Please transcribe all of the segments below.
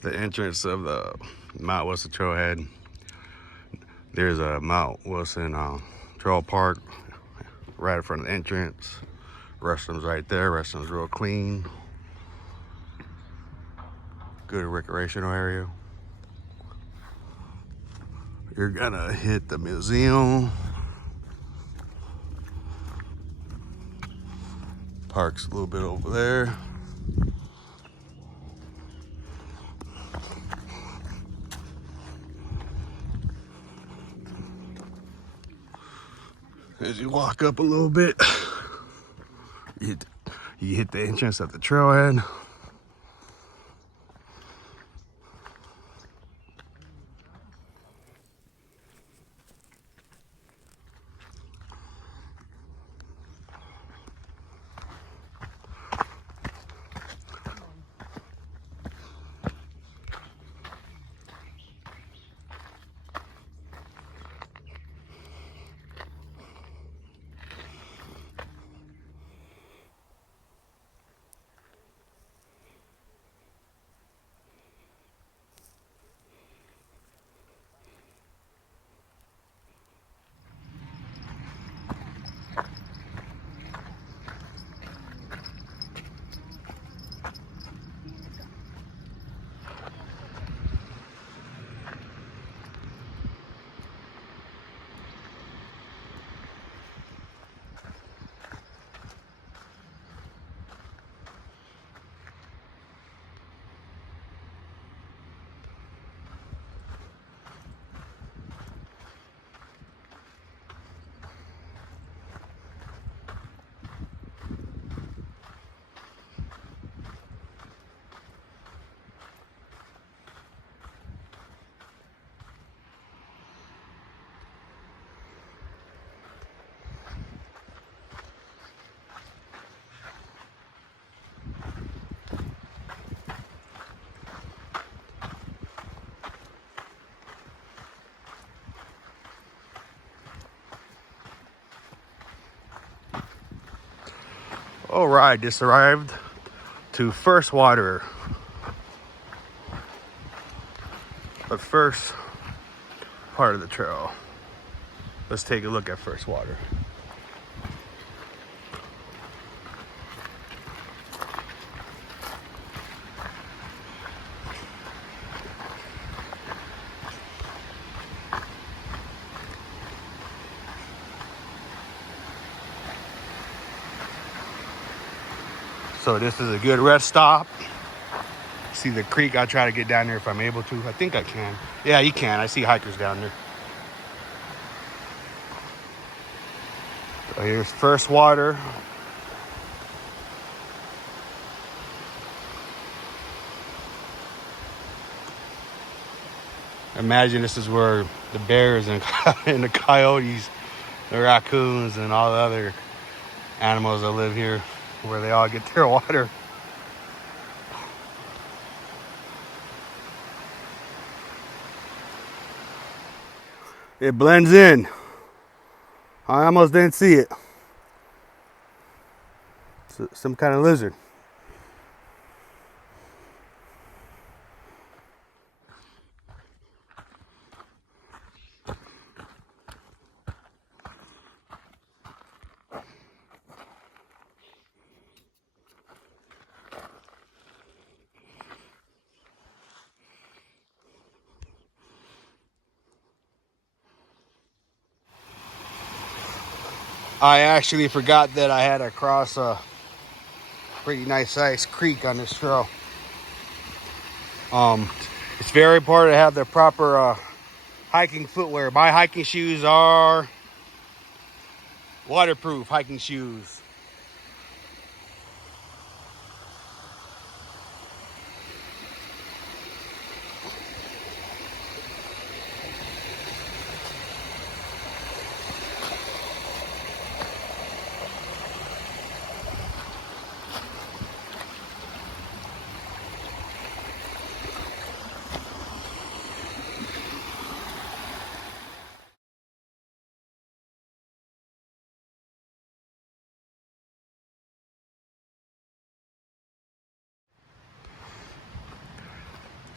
The entrance of the Mount Wilson Trailhead. There's a Mount Wilson Trail Park right in front of the entrance. Restrooms right there. Restrooms real clean. Good recreational area. You're gonna hit the museum. Park's a little bit over there. As you walk up a little bit, you hit the entrance of the trailhead. All right, just arrived to First Water. The first part of the trail. Let's take a look at First Water. So this is a good rest stop. See the creek. I'll try to get down there if I'm able to. I think I can. Yeah, you can. I see hikers down there. So here's First Water. Imagine this is where the bears and the coyotes, the raccoons, and all the other animals that live here, where they all get their water. It blends in. I almost didn't see it. It's some kind of lizard. I actually forgot that I had to cross a pretty nice sized creek on this trail. It's very important to have the proper hiking footwear. My hiking shoes are waterproof hiking shoes.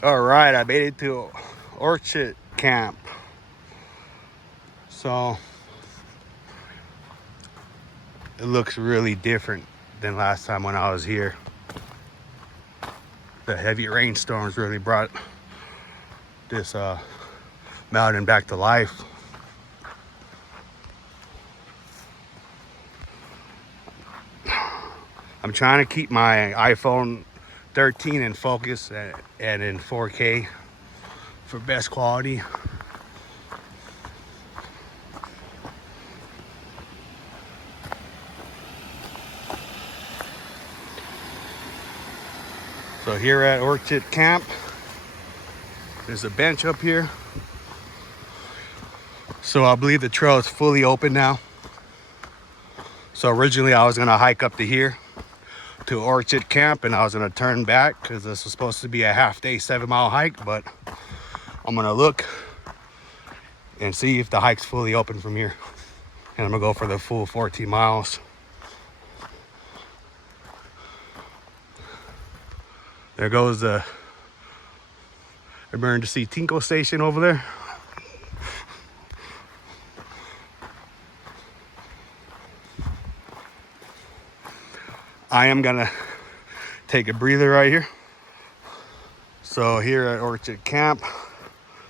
All right, I made it to Orchard Camp. So it looks really different than last time when I was here. The heavy rainstorms really brought this mountain back to life. I'm trying to keep my iPhone 13 in focus and in 4K for best quality. So here at Orchard Camp, there's a bench up here. So I believe the trail is fully open now. So originally I was gonna hike up to here to Orchard Camp and I was gonna turn back because this was supposed to be a half-day 7-mile hike, but I'm gonna look and see if the hike's fully open from here. And I'm gonna go for the full 14 miles. There goes the emergency tinkle station over there. I am gonna take a breather right here. So here at Orchard Camp,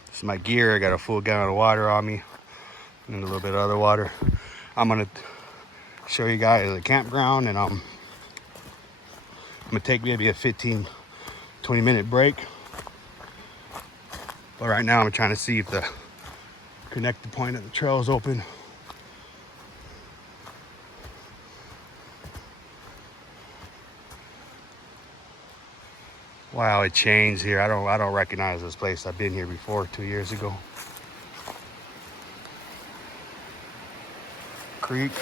this is my gear. I got a full gallon of water on me and a little bit of other water. I'm gonna show you guys the campground, and I'm gonna take maybe a 15-20 minute break. But right now I'm trying to see if the connected point of the trail is open. Wow, it changed here. I don't recognize this place. I've been here before 2 years ago. Creek.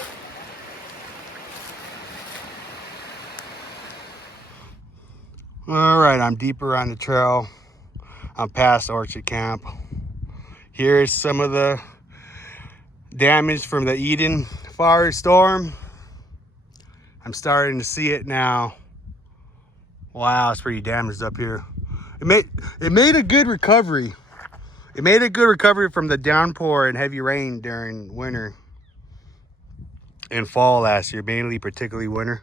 All right, I'm deeper on the trail. I'm past Orchard Camp. Here's some of the damage from the Eden firestorm. I'm starting to see it now. Wow, it's pretty damaged up here. It made a good recovery. It made a good recovery from the downpour and heavy rain during winter and fall last year, mainly particularly winter.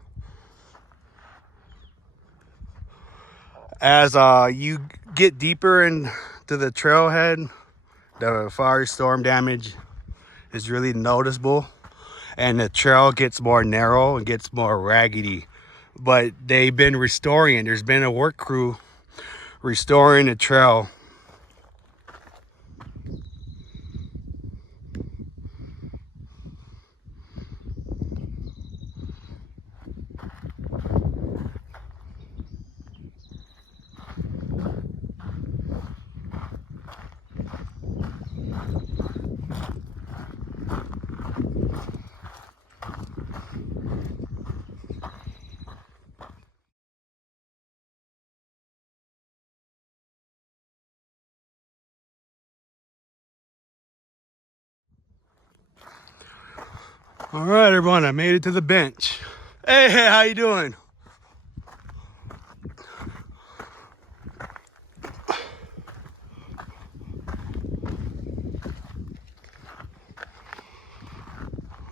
As you get deeper into the trailhead, the firestorm damage is really noticeable, and the trail gets more narrow and gets more raggedy. But they've been restoring it. There's been a work crew restoring the trail. All right, everyone, I made it to the bench. Hey, how you doing?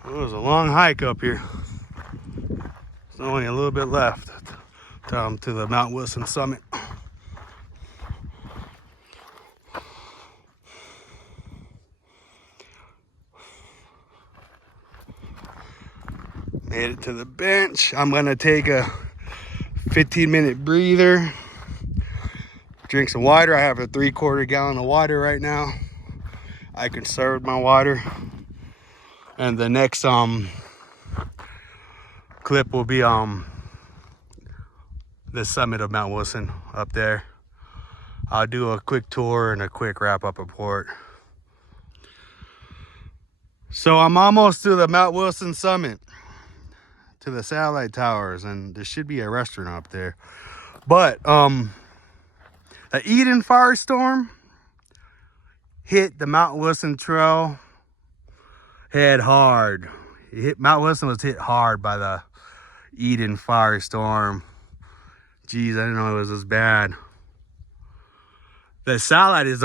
It was a long hike up here. There's only a little bit left to the Mount Wilson summit. Made it to the bench. I'm gonna take a 15-minute breather, drink some water. I have a 3/4 gallon of water right now. I conserved my water. And the next clip will be the summit of Mount Wilson up there. I'll do a quick tour and a quick wrap-up report. So I'm almost to the Mount Wilson summit, to the satellite towers, and there should be a restaurant up there. But the Eden firestorm hit the Mount Wilson trail head hard. Mount Wilson was hit hard by the Eden firestorm. Geez, I didn't know it was this bad. The satellite is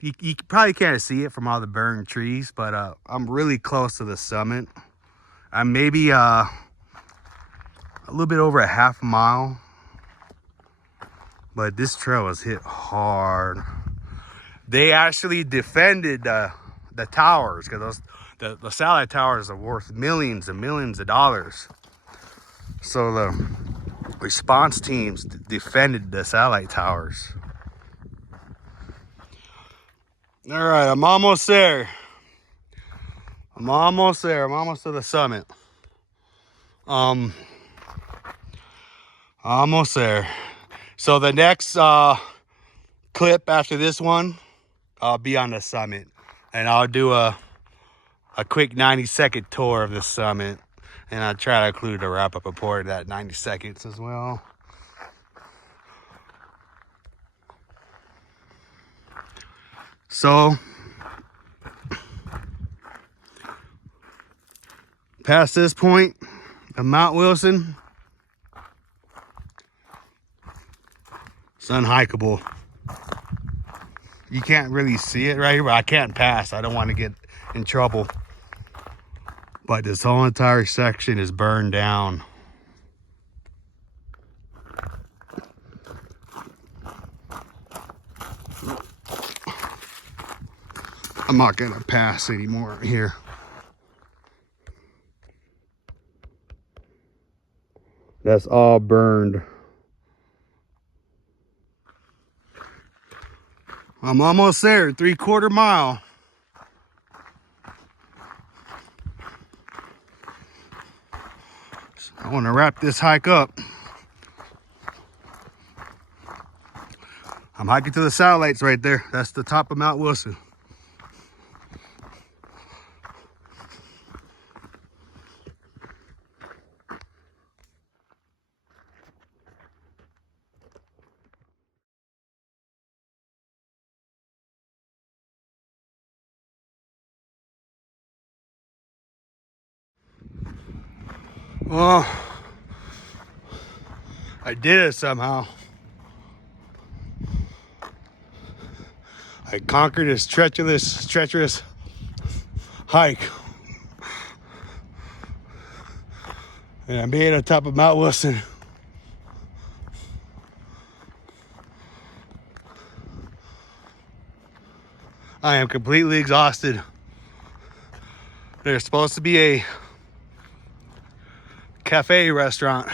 you probably can't see it from all the burned trees, but I'm really close to the summit. I'm maybe a little bit over a half mile, but this trail was hit hard. They actually defended the towers, because the satellite towers are worth millions and millions of dollars. So the response teams defended the satellite towers. All right, I'm almost there. I'm almost there. I'm almost to the summit. Almost there. So the next clip after this one, I'll be on the summit, and I'll do a quick 90-second tour of the summit, and I'll try to include a wrap-up report of that 90 seconds as well. So past this point of Mount Wilson, it's unhikeable. You can't really see it right here, but I can't pass. I don't want to get in trouble. But this whole entire section is burned down. I'm not gonna pass anymore here. That's all burned. I'm almost there, 3/4 mile. I want to wrap this hike up. I'm hiking to the satellites right there. That's the top of Mount Wilson. Well, I did it somehow. I conquered this treacherous hike. And I made it on top of Mount Wilson. I am completely exhausted. There's supposed to be a cafe restaurant.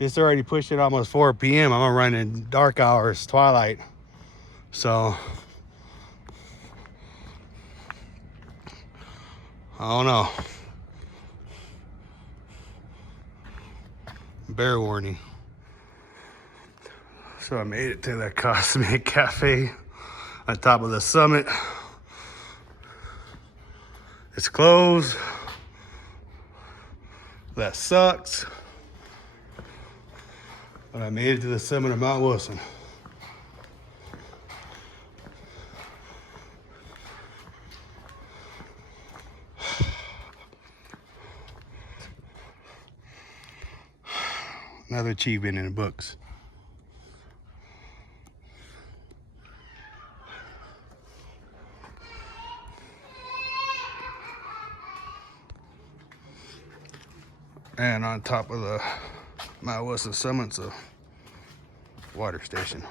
It's already pushing almost 4 p.m. I'm gonna run in dark hours, twilight. So I don't know. Bear warning. So I made it to the Cosmic Cafe on top of the summit. It's closed. That sucks. But I made it to the summit of Mount Wilson. Another achievement in the books. And on top of the Mount Wilson summit's a water station.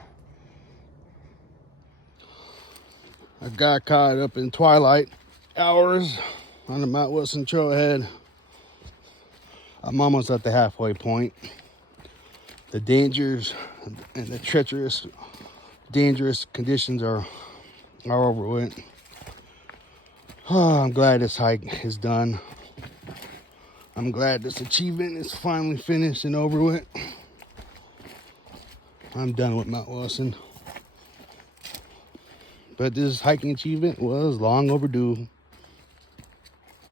I got caught up in twilight hours on the Mount Wilson Trailhead. I'm almost at the halfway point. The dangers and the treacherous, dangerous conditions are over with. Oh, I'm glad this hike is done. I'm glad this achievement is finally finished and over with. I'm done with Mount Wilson. But this hiking achievement was long overdue.